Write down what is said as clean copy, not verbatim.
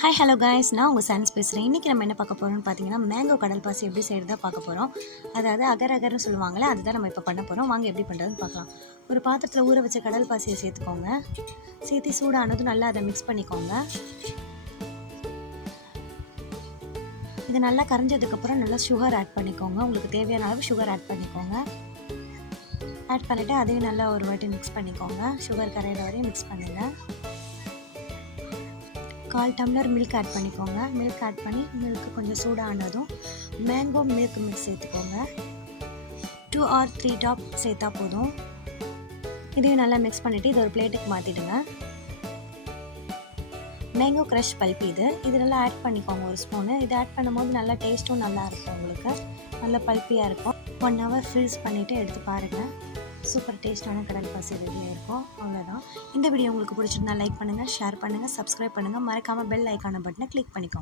Hi hello guys, நான் உங்கள் science பேசுகிறேன். இன்றைக்கி நம்ம என்ன பார்க்க போகிறோம்னு பார்த்தீங்கன்னா, மேங்கோ கடல் பாசி எப்படி செய்கிறதா பார்க்க போகிறோம். அதாவது அகர் அகர்னு சொல்லுவாங்களே, அதுதான் நம்ம இப்போ பண்ண போகிறோம். வாங்க எப்படி பண்ணுறதுன்னு பார்க்கலாம். ஒரு பாத்திரத்தில் ஊற வச்ச கடல் பாசியை சேர்த்துக்கோங்க. சேர்த்து சூடானதும் நல்லா அதை மிக்ஸ் பண்ணிக்கோங்க. இது நல்லா கரைஞ்சதுக்கப்புறம் நல்லா சுகர் ஆட் பண்ணிக்கோங்க. உங்களுக்கு தேவையான அளவு சுகர் ஆட் பண்ணிக்கோங்க. ஆட் பண்ணிவிட்டு அதையும் நல்லா ஒரு வாட்டி மிக்ஸ் பண்ணிக்கோங்க. சுகர் கரையிற வரையும் மிக்ஸ் பண்ணுங்கள். 1/4 டம்ளர் மில்க் ஆட் பண்ணிக்கோங்க. மில்க் ஆட் பண்ணி மில்க்கு கொஞ்சம் சூடானதும் மேங்கோ மில்க் மிக்ஸ் சேர்த்துக்கோங்க. 2 or 3 டாப் சேர்த்தா போதும். இதையும் நல்லா மிக்ஸ் பண்ணிவிட்டு இது ஒரு பிளேட்டுக்கு மாற்றிடுங்க. மேங்கோ க்ரஷ் பல்ப் இது நல்லா ஆட் பண்ணிக்கோங்க ஒரு ஸ்பூனு. இது ஆட் பண்ணும்போது நல்லா டேஸ்ட்டும் நல்லா இருக்கும். உங்களுக்கு நல்லா பல்ப்பியாக இருக்கும். 1 hour ஃப்ரீஸ் பண்ணிவிட்டு எடுத்து பாருங்கள். சூப்பர் டேஸ்டான கடல் பாசி ரெடியாக இருக்கும். அவ்வளோதான். இந்த வீடியோ உங்களுக்கு பிடிச்சிருந்தா லைக் பண்ணுங்கள், ஷேர் பண்ணுங்கள், சப்ஸ்கிரைப் பண்ணுங்கள். மறக்காமல் பெல் ஐக்கான பட்டனை கிளிக் பண்ணிக்கோங்க.